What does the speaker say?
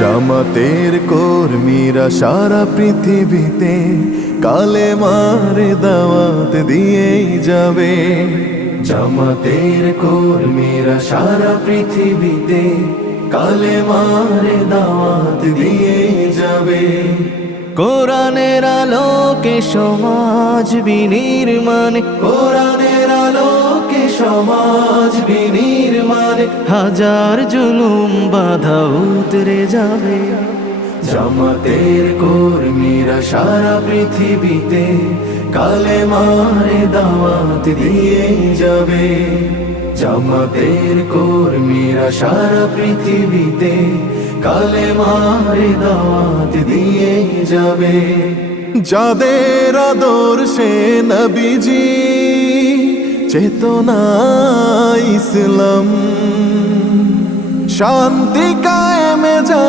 জামাতের কর্মীরা সারা পৃথিবীতে কালেমার দাওয়াত দিয়েই যাবে। জামাতের কর্মীরা সারা পৃথিবীতে কালেমার দাওয়াত দিয়েই যাবে। কোরআনের আলোকে সমাজ বিনির্মাণ, কোরআনের আলোকে সমাজ বিনির্মাণ, হাজার জুলুম বাধা উতরে যাবে। জামাতের কর্মীরা সারা পৃথিবীতে কালেমার দাওয়াত দিয়ে যাবে। জামাতের কর্মীরা সারা পৃথিবীতে কালেমার দাওয়াত দিয়ে যাবে। যাদের আদর্শে নবীজি চেতনা ইসলাম, শান্তি কায়েমে যারা